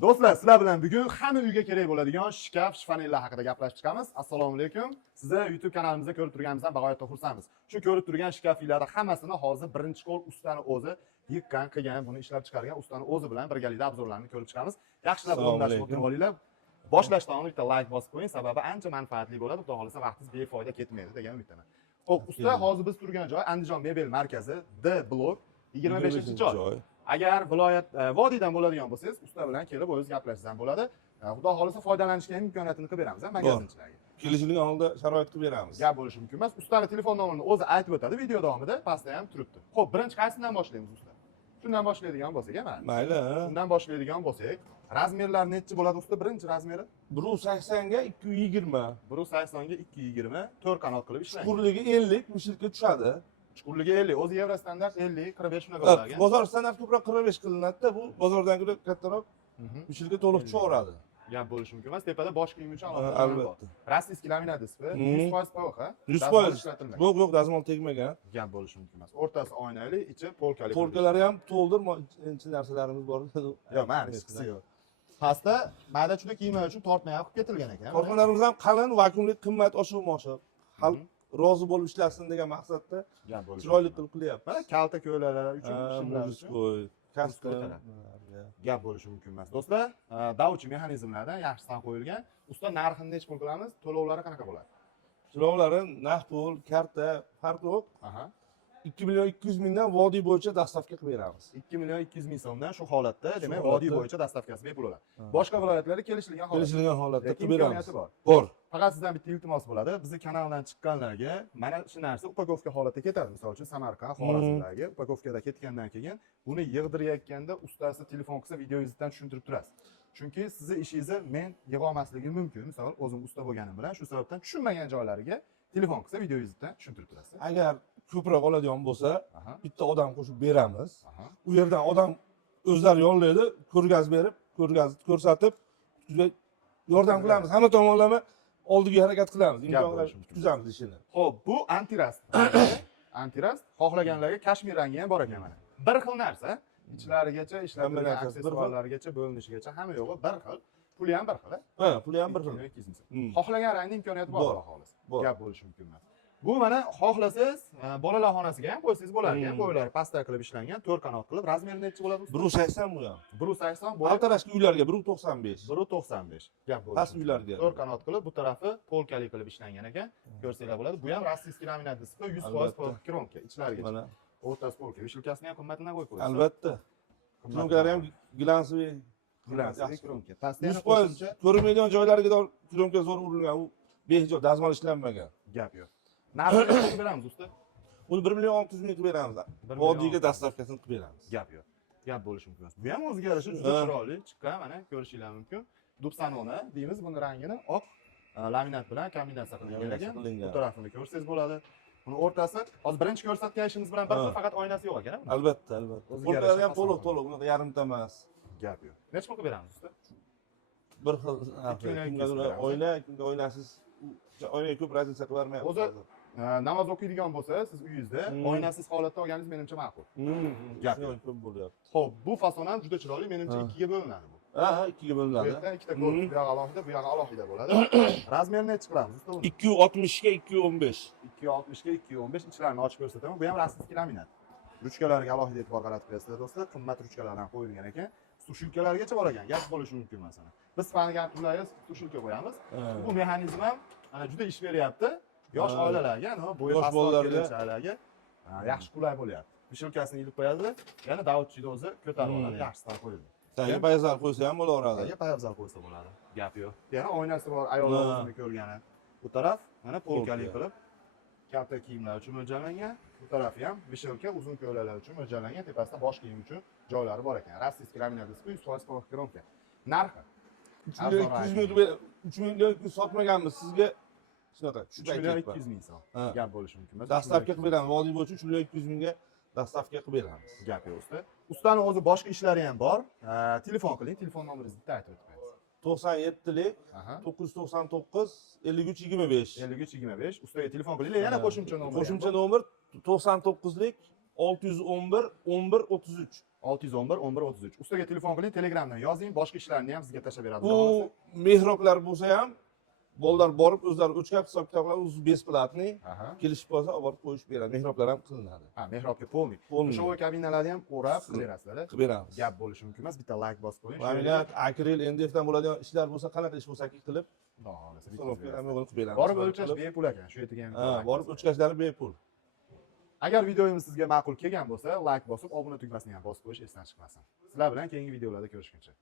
Do'stlar, sizlar bilan bugun hamma uyga kerak bo'ladigan shkaf, shifoniyalar haqida gaplashib chiqamiz. Assalomu alaykum. Sizni YouTube kanalimizda ko'rib turganimizdan bag'oyatda xursandmiz. Shu ko'rib turgan shkaflarning hammasini hozir birinchi qo'l ustani o'zi yig'gan, qilgan, buni ishlab chiqargan ustani o'zi bilan birgalikda obzorlarni ko'rib chiqamiz. Yaxshilab o'rnashib o'tirib olinglar. Boshlashdan oldin bitta like bosib qo'ying, sababi ancha manfaatli bo'ladi. Xudo xolasa vaqtingiz befoyda ketmaydi degan umiddaman. Xo'p, usta hozir biz turgan joy Andijon mebel markazi D blok 25-joy. Agar viloyat vodiydan bo'ladigan bo'lsangiz, usta bilan kelib o'zingiz gaplashsangiz ham bo'ladi. Xudo xolasa foydalanishga ham imkoniyatini qilib beramiz, magazinchilarga. Kelishilgan holda sharoit qilib beramiz. Gap bo'lishi mumkin emas. Ustaning telefon nomerini o'zi aytib o'tadi video davomida, pastda ham turibdi. Xo'p, birinchi qaysidan boshlaymiz usta? Shundan boshlaydigan bo'lsak, mana. Mayli. Shundan boshlaydigan bo'lsak, razmerlar necha bo'ladi usta? Birinchi razmeri 180 ga 220. 180 ga 220, 4 qanot qilib ishlaydi. Chuqurligi 50 mushilga tushadi. Chuqurligi 50, o'zi Yevro standart 50, 45 shunaqa bo'ladi. Bozor standart ko'proq 45 qilinadi-da, bu bozordan ko'ra kattaroq mushilga to'liq tushaveradi. Gap bo'lishi mumkin emas. Tepada bosh kiyim uchun albatta. Rossiyskiy laminat displey 100% PVH. 100%. Yo'q, dazmol tegmagan. Gap bo'lishi mumkin emas. O'rtasi oynali, ichi polkali. Polkalari ham to'ldir, inchi narsalarimiz bor. Yo'q, mana hech qisi yo'q. Pastda mayda chuda kiyimlar uchun tortma ham qilib ketilgan ekan. Tortmalarimiz ham qalin, vakuumli, qimmat, oshiq-moshiq. Xalq rozi bo'lib ishlasin degan maqsadda chiroyli qilib qilyapmiz. Mana kalta ko'ylalar uchun shimlar uchun kastam. Gap bo'lishi mumkin emas. Do'stlar, davchi mexanizmlardan yaxshisidan qo'yilgan. Usta narxini necha pul qilamiz? To'lovlari qanaqa bo'ladi? To'lovlari naqd pul, karta, farqi yo'q. 2 million 200 mingdan vodiy bo'yicha dastavka qilib beramiz. 2 million 200 ming so'mdan shu holatda, demak, vodiy bo'yicha dastavkasi bepul bo'ladi. Boshqa viloyatlarda kelishilgan holatda qilib beramiz. Bor. Faqat sizdan bitta iltimos bo'ladi. Bizning kanaldan chiqqanlarga mana shu narsa upakovka holatda ketadi. Misol uchun Samarqand, Xorazmdagi upakovkada ketgandan keyin buni yig'dirayotganda ustasi telefon qilsa videoyingizdan tushuntirib turasiz. Chunki sizning ishingizni men yig'a olmasligim mumkin. Misol, o'zim usta bo'lganim bilan shu sababdan tushunmagan joylariga telefon qilsa videoyingizdan tushuntirib turasiz. Agar ko'proq oladigan bo'lsa, bitta odam qo'shib beramiz. U yerdan odam o'zlari yollaydi, ko'rgazib berib, ko'rsatib, yordam qilamiz. Hamma tomonlama oldiga harakat qilamiz. Imkonlar tutzamiz ishini. Xo'p, bu antirast. Antirast xohlaganlarga kashmir rangi ham bor ekan mana. Bir xil narsa, ichlarigacha, ishlatilgan aksessuarlargacha, bo'linishigacha hamma yo'g'i bir xil. Puli ham bir xil. Ha, puli ham bir xil. Xohlagan rangning imkoniyati bor xolos. Gap bo'lishi mumkin emas. Bu mana xohlasangiz bolalar xonasiga ham qo'ysangiz bo'ladi. Bo'ylari pastda qilib ishlangan, 4 qanot qilib, razmeri necha bo'ladi? 180 bu ham. 180 bo'ladi. Altarashki uylarga 195. 195. Gap bo'ldi. Past uylarga 4 qanot qilib, bu tarafi polkali qilib ishlangan ekan. Ko'rsanglar bo'ladi. Bu ham rossiyskiy laminat displey 100% kronka ichlariga. Mana o'rtasi polka. Vishilkasini ham qimmatini qo'yib qo'yasiz. Albatta. Kronkalari ham glansli kronka. Pastda 100% ko'rinmaydigan joylariga kronka zo'r urilgan, u behijob dazmol ishlanmagan. Gap yo'q. Narxini qilib beramiz usta. Uni 1 million 600 ming qilib beramiz. Vodiyga dastavkasini qilib beramiz. Gap yo'q. Gap bo'lishi mumkin emas. Bu ham o'ziga yarasha juda chiroyli chiqqan, mana ko'rishinglar mumkin. Dubsanona deymiz, buni rangini oq laminat bilan kombinatsiya qilingan ekan. Bu tarafini ko'rsangiz bo'ladi. Buni o'rtasi, hozir birinchi ko'rsatgan ishimiz bilan bir xil faqat oynasi yo'q ekan. Albatta. Polkalari ham to'liq, bunaqa yarimta emas. Gap yo'q. Necha pul qilib beramiz usta? Bir xil kimga oyna, kimga oynasiz oynaga ko'p razilsa qilarmayapmiz. O'zi namoz o'qiydigan bo'lsa, siz uyingizda oynasiz holatda olganingiz menimcha ma'qul. Gap ko'p bo'lyapti. Xo'p, bu fason ham juda chiroyli, menimcha ikkiga bo'linadi bu. Ha, ikkiga bo'linadi. Bu yerdan ikkita ko'rib, bu yoq alohida, bu yoq alohida bo'ladi. Razmerini necha qilamiz usta buni? 260 ga 215. 260 ga 215, ichlarini ochib ko'rsataman. Bu ham rossiyskiy laminat. Ruchkalariga alohida e'tibor qaratib qo'yasizlar do'stlar. Qimmat ruchkalardan qo'yilgan ekan. Sushilkalargacha bor ekan. Gap bo'lishi mumkin masalan. Biz Spaniya turlariga sushilka qo'yamiz. Bu mexanizm ham mana juda ish beryapti. Yosh oilalarga, bo'yi pastlarga yaxshi qulay bo'lyapti. Vishilkasini ilib qo'yadi, yana davutchida o'zi ko'tarib oladi, yaxshisidan qo'yildi. Tagiga poyabzal qo'ysa ham bo'laveradi. Tagiga poyabzal qo'ysa bo'ladi. Gap yo'q. Yana oynasi bor, ayollar o'zini ko'rgani. Bu taraf mana polkali qilib kalta kiyimlar uchun mo'ljallangan. Bu tarafi ham vishilka uzun ko'ylaklar uchun mo'ljallangan, tepasida bosh kiyim uchun joylari bor ekan. Rossiyskiy laminat displey 100% kronka. Narxi 3 million 200 sotmaganmiz sizga. Shunaqa, 3 million 200 ming so'm. Gap bo'lishi mumkin emas. Dastavka qilib beramiz. Vodiy bo'yicha 3 million 200 mingga dastavka qilib beramiz. Gap yo'q usta. Ustaning o'zi boshqa ishlari ham bor. Telefon qiling, telefon nomeringizni bitta aytib o'tsangiz. 97lik 999 53 25. 53 25. Ustaga telefon qilinglar. Yana qo'shimcha nomer. Qo'shimcha nomer 99lik 611 11 33. 611 11 33. Ustaga telefon qiling, Telegramdan yozing, boshqa ishlarni ham sizga tashlab beradi. Bu mehroblar bo'lsa ham bolalar borib o'zlari o'chkab hisob kitoblar o'zi besplatniy Aha. kelishib qolsa olib borib qo'yishib beradi. Mehroblar ham qilinadi. Ha, mehrobga polniy. Polniy. Dushovой kabinalarni ham o'rab qilib berasizlar. Qilib beramiz. Gap bo'lishi mumkin emas, bitta like bosib qo'ying. Laminat, akril, NDFdan bo'ladigan ishlar bo'lsa, qanaqa ish bo'lsa qilib, Xudo xolasa hisobga bitkazib ham berasiz. qilib beramiz. Borib o'lchash bepul ekan, shu yerga ham. Ha, borib o'chkashlari bepul. Agar videomiz sizga ma'qul kelgan bo'lsa, like bosib, obuna tugmasini ham bosib qo'yish esdan chiqmasin. Sizlar bilan keyingi videolarda ko'rishguncha.